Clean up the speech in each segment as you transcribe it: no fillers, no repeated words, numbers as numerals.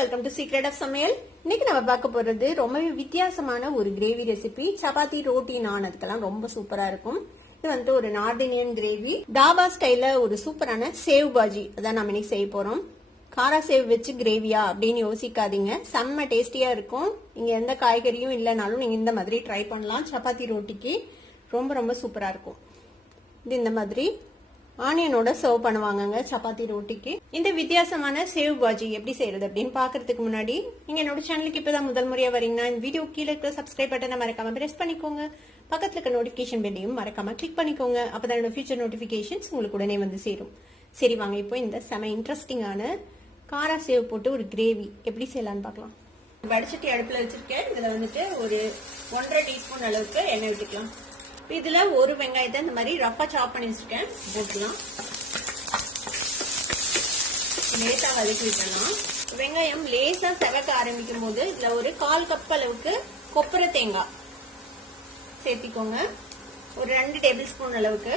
Welcome to secret of சமையல். இன்னைக்கு நம்ம பார்க்க போறது ரொம்பவே வித்தியாசமான ஒரு கிரேவி ரெசிபி. சப்பாத்தி, ரோட்டி, நான் அதுக்கெல்லாம் ரொம்ப சூப்பரா இருக்கும். இது வந்து ஒரு நார்த் இந்தியன் கிரேவி. டாபா ஸ்டைல ஒரு சூப்பரான சேவ் பாஜி அதான் நம்ம இன்னைக்கு செய்ய போறோம். காரா சேவ் வச்சு கிரேவியா அப்படின்னு யோசிக்காதீங்க, செம்ம டேஸ்டியா இருக்கும். இங்க எந்த காய்கறியும் இல்லைனாலும் நீங்க இந்த மாதிரி ட்ரை பண்ணலாம். சப்பாத்தி, ரோட்டிக்கு ரொம்ப ரொம்ப சூப்பரா இருக்கும். இது இந்த மாதிரி ஆனியனோட சர்வ் பண்ணுவாங்க சப்பாத்தி, ரோட்டிக்கு. இந்த வித்தியாசமான சேவ் பாஜி எப்படி செய்யறது அப்படின்னு பாக்குறதுக்கு முன்னாடி நீங்க என்னோட சேனலுக்கு இப்பதான் முதல் முறையா வரீங்கன்னா இந்த வீடியோ கீழே இருக்கிற சப்ஸ்கிரைப் பட்டனை மறக்காம பிரஸ் பண்ணிக்கோங்க. பக்கத்துல இருக்க நோட்டிபிகேஷன் பெல்லையும் மறக்காம கிளிக் பண்ணிக்கோங்க. அப்பதான் என்னோட ஃபியூச்சர் நோட்டிபிகேஷன்ஸ் உங்களுக்கு உடனே வந்து சேரும். சரி வாங்க, இப்போ இந்த செம இன்ட்ரெஸ்டிங்கான காரா சேவ் போட்டு ஒரு கிரேவி எப்படி செய்யலாம்னு பார்க்கலாம். வடிச்சட்டி அடுப்புல வச்சிருக்கேன். இதுல வந்துட்டு ஒரு 1.5 டீஸ்பூன் அளவுக்கு எண்ணெய் விட்டுக்கலாம். இதுல ஒரு வெங்காயத்தை இந்த மாதிரி ரஃபா சாப் பண்ணி வச்சிருக்கேன், போட்டுக்கலாம். லேசா வதக்கி விட்டலாம். வெங்காயம் லேசா செவக்க ஆரம்பிக்கும் போது இதுல ஒரு 1/4 கப் அளவுக்கு கொப்பரை தேங்காய் சேர்த்திக்கோங்க. ஒரு 2 டேபிள் ஸ்பூன் அளவுக்கு.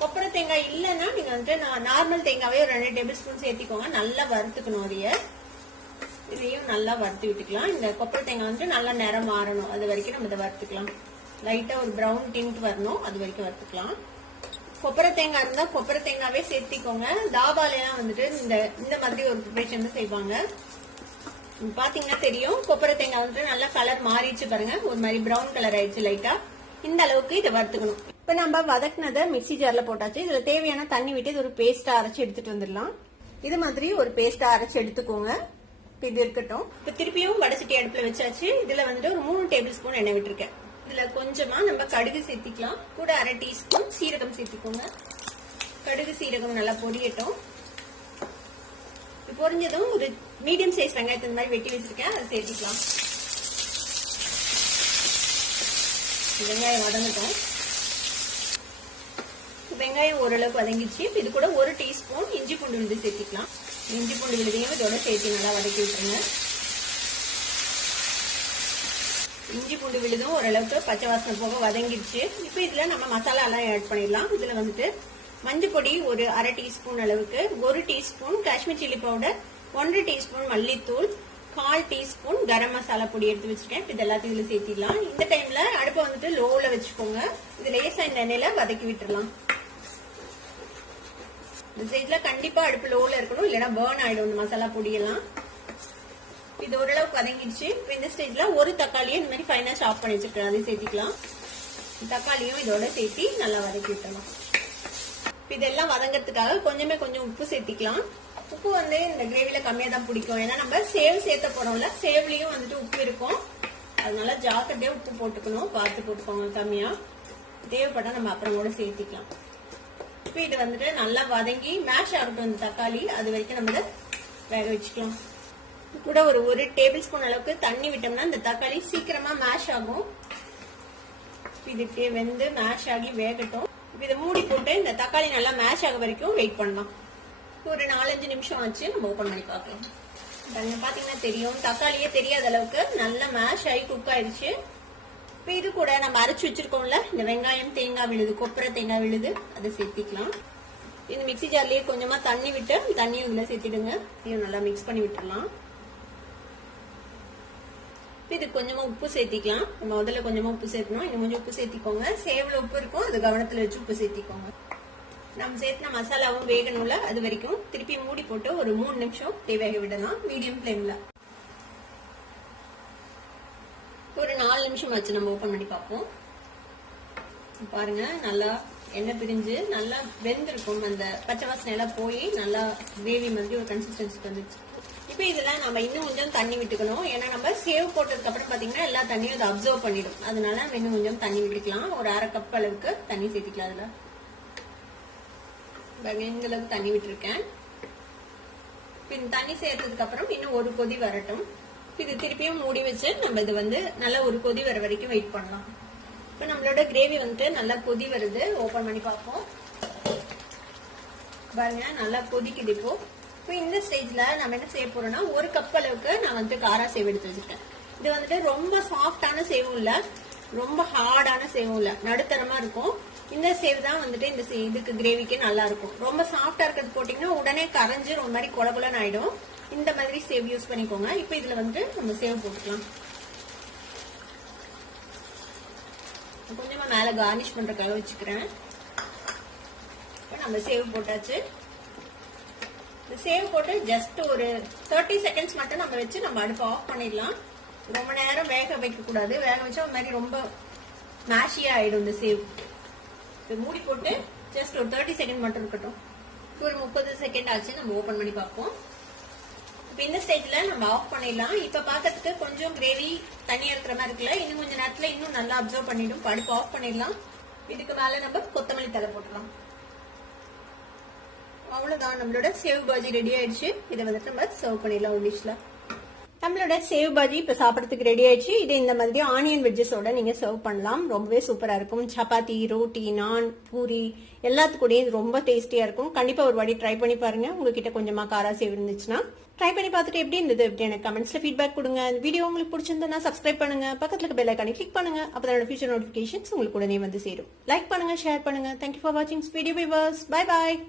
கொப்பரை தேங்காய் இல்லைன்னா நீங்க வந்துட்டு நார்மல் தேங்காவே ஒரு 2 டேபிள் ஸ்பூன் சேர்த்திக்கோங்க. நல்லா வறுத்துக்கணும். இதையும் நல்லா வறுத்து விட்டுக்கலாம். இந்த கொப்பரை தேங்காய் வந்துட்டு நல்லா நிறம் மாறணும், அது வரைக்கும் நம்ம இதை வறுத்துக்கலாம். லைட்டா ஒரு பிரவுன் டிண்ட் வரணும், அது வரைக்கும் வறுத்துக்கலாம். கொப்பரை தேங்காய் இருந்தா கொப்பரை தேங்காவே சேர்த்திக்கோங்க. தாபால எல்லாம் வந்துட்டு இந்த மாதிரி ஒரு ப்ரிப்பரேஷன் செய்வாங்க. பாத்தீங்கன்னா தெரியும், கொப்பரை தேங்காய் வந்துட்டு நல்லா கலர் மாறிடுச்சு பாருங்க, ஒரு மாதிரி பிரவுன் கலர் ஆயிடுச்சு லைட்டா. இந்த அளவுக்கு இதை வறுத்துக்கணும். இப்ப நம்ம வதக்குனதை மிக்சி ஜார்ல போட்டாச்சு. இதுல தேவையான தண்ணி விட்டு இது ஒரு பேஸ்டா அரைச்சு எடுத்துட்டு வந்துடலாம். இது மாதிரி ஒரு பேஸ்டா அரைச்சு எடுத்துக்கோங்க. இது இருக்கட்டும். இப்ப திருப்பியும் வடச்சட்டி அடுப்புல வச்சாச்சு. இதுல வந்துட்டு ஒரு 3 டேபிள் ஸ்பூன் எண்ணெய் விட்டுருக்கேன். இதுல கொஞ்சமா நம்ம கடுகு சேர்த்திக்கலாம். கூட 1/2 டீஸ்பூன் சீரகம் சேர்த்திக்கோங்க. கடுகு சீரகம் நல்லா பொரியட்டும். பொரிஞ்சதும் ஒரு மீடியம் சைஸ் வெங்காயத்தை இந்த மாதிரி வெட்டி வச்சிருக்கேன், அதை சேர்த்திக்கலாம். வெங்காயம் வதங்கட்டும். வெங்காயம் ஓரளவுக்கு வதங்கிச்சு. இது கூட 1 டீஸ்பூன் இஞ்சி பூண்டு விழுது சேர்த்திக்கலாம். இஞ்சி பூண்டு விழுதையும் இதோட சேர்த்து நல்லா வதக்கி விட்டுருங்க. இஞ்சி பூண்டு விழுதும் ஓரளவுக்கு பச்சை வாசனை போக வதங்கிடுச்சு. இப்ப இதுல நம்ம மசாலா எல்லாம் ஆட் பண்ணிடலாம். இதுல வந்துட்டு மஞ்சள் பொடி ஒரு 1/2 டீஸ்பூன் அளவுக்கு, 1 teaspoon Kashmir chilli powder, 1 teaspoon மல்லித்தூள், 1/4 டீஸ்பூன் கரம் மசாலா பொடி எடுத்து வச்சிருக்கேன். இது எல்லாத்தையும் இதுல சேர்த்திடலாம். இந்த டைம்ல அடுப்பை வந்துட்டு லோல வச்சுக்கோங்க. இது லேசா இந்த எண்ணெயில வதக்கி விட்டுடலாம். இந்த சைட்ல கண்டிப்பா அடுப்பு லோல இருக்கணும், இல்லைன்னா பர்ன் ஆயிடும் இந்த மசாலா பொடியெல்லாம். இது ஓரளவுக்கு வதங்கிடுச்சு. இந்த ஸ்டேஜ்ல ஒரு தக்காளியை இந்த மாதிரி ஃபைனா சாப் பண்ணி வச்சிருக்கேன், அதையும் சேர்த்திக்கலாம். தக்காளியும் இதோட சேர்த்தி நல்லா வதக்கி விட்டலாம். இதெல்லாம் வதங்கிறதுக்காக கொஞ்சம் உப்பு சேர்த்திக்கலாம். உப்பு வந்து இந்த கிரேவில கம்மியா தான் பிடிக்கும், ஏன்னா நம்ம சேவ் சேர்த்த போறோம்ல, சேவ்லயும் வந்துட்டு உப்பு இருக்கும். அதனால ஜாக்கிரதையா உப்பு போட்டுக்கணும், பார்த்து போட்டுக்கோங்க கம்மியா. தேவைப்பட்டா நம்ம அப்புறம் கூட சேர்த்திக்கலாம். இப்ப இது வந்துட்டு நல்லா வதங்கி மேஷ் ஆகட்டும் இந்த தக்காளி, அது வரைக்கும் நம்ம வேக வச்சுக்கலாம். கூட ஒரு டேபிள் ஸ்பூன் அளவுக்கு தண்ணி விட்டோம்னா இந்த தக்காளி சீக்கிரமா மேஷ் ஆகும். இதுக்கு வெந்து மேஷ் ஆகி வேகட்டும். இதை மூடி போட்டு இந்த தக்காளி நல்லா மேஷ் ஆக வரைக்கும் வெயிட் பண்ணலாம். ஒரு 4-5 நிமிஷம் ஆச்சு, நம்ம ஓபன் பண்ணி பார்க்கலாம். பாத்தீங்கன்னா தெரியும், தக்காளியே தெரியாத அளவுக்கு நல்லா மேஷ் ஆகி குக் ஆயிடுச்சு. இப்ப இது கூட நம்ம அரைச்சு வச்சிருக்கோம்ல இந்த வெங்காயம், தேங்காய் விழுது, கொப்பரை தேங்காய் விழுது, அதை சேர்த்திக்கலாம். இந்த மிக்சி ஜார்லயே கொஞ்சமா தண்ணி விட்டு தண்ணியும் இதுல சேர்த்திடுங்க. இதையும் நல்லா மிக்ஸ் பண்ணி விட்டுறலாம். இது கொஞ்சமா உப்பு சேர்த்திக்கலாம். நம்ம முதல்ல கொஞ்சமா உப்பு சேர்க்கணும், இன்னும் கொஞ்சம் உப்பு சேர்த்திக்கோங்க. சேவ்ல உப்பு இருக்கும், அது கவனத்துல வச்சு உப்பு சேர்த்திக்கோங்க. நம்ம சேர்த்தின மசாலாவும் வேகணும்ல, அது வரைக்கும் திருப்பி மூடி போட்டு ஒரு 3 நிமிஷம் வேக விடலாம் மீடியம் ஃபிளேம்ல. ஒரு 4 நிமிஷம் ஆச்சு, நம்ம ஓபன் பண்ணி பார்ப்போம். பாருங்க, நல்லா எண்ணெய் பிரிஞ்சு நல்லா வெந்திருக்கும். அந்த பச்சை வாசனை எல்லாம் போய் நல்லா கிரேவி மாதிரி ஒரு கன்சிஸ்டன்சிக்கு வந்துச்சு. இப்ப இதுல நம்ம இன்னும் கொஞ்சம் தண்ணி விட்டுக்கணும், ஏன்னா நம்ம சேவ் போட்டதுக்கு அப்புறம் பாத்தீங்கன்னா எல்லா தண்ணியும் அதை அப்சர்வ் பண்ணிடும். அதனால நம்ம இன்னும் கொஞ்சம் தண்ணி விட்டுக்கலாம். ஒரு 1/2 கப் அளவுக்கு தண்ணி சேர்த்துக்கலாம். அதுல இந்த அளவுக்கு தண்ணி விட்டுருக்கேன். இந்த தண்ணி சேர்த்ததுக்கு அப்புறம் இன்னும் ஒரு கொதி வரட்டும். இது திருப்பியும் மூடி வச்சு நம்ம இது வந்து நல்லா ஒரு கொதி வர வரைக்கும் வெயிட் பண்ணலாம். இப்ப நம்மளோட கிரேவி வந்துட்டு நல்லா கொதி வருது. ஓபன் பண்ணி பார்ப்போம். பாருங்க, நல்லா கொதிக்குது. இப்போ இந்த ஸ்டேஜ்ல நம்ம என்ன செய்ய போறோம்னா, 1 கப் அளவுக்கு நான் வந்து காரா சேவ் எடுத்து வச்சிருக்கேன். இது வந்துட்டு ரொம்ப சாஃப்டான சேவும் இல்ல, ரொம்ப ஹார்டான சேவும் இல்ல, நடுத்தரமா இருக்கும். இந்த சேவ் தான் வந்துட்டு இந்த இதுக்கு கிரேவிக்கு நல்லா இருக்கும். ரொம்ப சாஃப்டா இருக்கிறது போட்டீங்கன்னா உடனே கரைஞ்சு ஒரு மாதிரி கொலகுலன்னு ஆயிடும். இந்த மாதிரி சேவ் யூஸ் பண்ணிக்கோங்க. இப்போ இதுல வந்து நம்ம சேவ் போட்டுக்கலாம். கொஞ்சமா மேல கார்னிஷ் பண்றதுக்காக வச்சுக்கிறேன். இப்போ நம்ம சேவ் போட்டாச்சு. சேவ் போட்டு ஜஸ்ட் ஒரு 30 செகண்ட்ஸ் மட்டும் நம்ம வச்சு நம்ம அடுப்பு ஆஃப் பண்ணிடலாம். ரொம்ப நேரம் வேக வைக்க கூடாது. வேக வச்சா ஒரு மாதிரி ரொம்ப மேஷியா ஆயிடும் இந்த சேவ். மூடி போட்டு ஜஸ்ட் ஒரு 30 செகண்ட் மட்டும் இருக்கட்டும். ஒரு 30 செகண்ட் ஆச்சு. நம்ம ஓபன் பண்ணி பார்ப்போம். இப்போ இந்த ஸ்டேஜ்ல நம்ம ஆஃப் பண்ணிடலாம். இப்ப பாக்கிறதுக்கு கொஞ்சம் கிரேவி தனியா இருக்கிற மாதிரி இருக்குல்ல, இன்னும் கொஞ்சம் நேரத்துல இன்னும் நல்லா அப்சர்வ் பண்ணிடும். அடுப்பு ஆஃப் பண்ணிடலாம். இதுக்கு மேல நம்ம கொத்தமல்லி தழை போட்டுக்கலாம். அவ்வளவுதான், நம்மளோட சேவ் பாஜி ரெடி ஆயிடுச்சு. இதை வந்துட்டு நம்ம சர்வ் பண்ணிடலாம் ஒரு டிஷ்ல. நம்மளோட சேவ் பாஜி இப்ப சாப்பிடறதுக்கு ரெடி ஆயிடுச்சு. இது இந்த மாதிரி ஆனியன் வெஜ்ஜஸோட நீங்க சர்வ் பண்ணலாம். ரொம்பவே சூப்பரா இருக்கும். சப்பாத்தி, ரோட்டி, நான், பூரி எல்லாத்துக்கூடயும் இது ரொம்ப டேஸ்டியா இருக்கும். கண்டிப்பா ஒரு வாட்டி ட்ரை பண்ணி பாருங்க. உங்ககிட்ட கொஞ்சமா காரா சேவ் இருந்துச்சுன்னா ட்ரை பண்ணி பார்த்துட்டு எப்படி இருந்தது அப்படி எனக்கு கமெண்ட்ஸ்ல ஃபீட்பேக் கொடுங்க. இந்த வீடியோ உங்களுக்கு பிடிச்சிருந்தா சப்ஸ்கிரைப் பண்ணுங்க. பக்கத்துல இருக்க பெல் ஐகானை கிளிக் பண்ணுங்க. அப்பதான் ஃபியூச்சர் நோட்டிபிகேஷன்ஸ் உங்களுக்கு உடனே வந்து சேரும். லைக் பண்ணுங்க, ஷேர் பண்ணுங்க. தேங்க்யூ ஃபார் வாட்சிங் வீடியோ. Bye bye.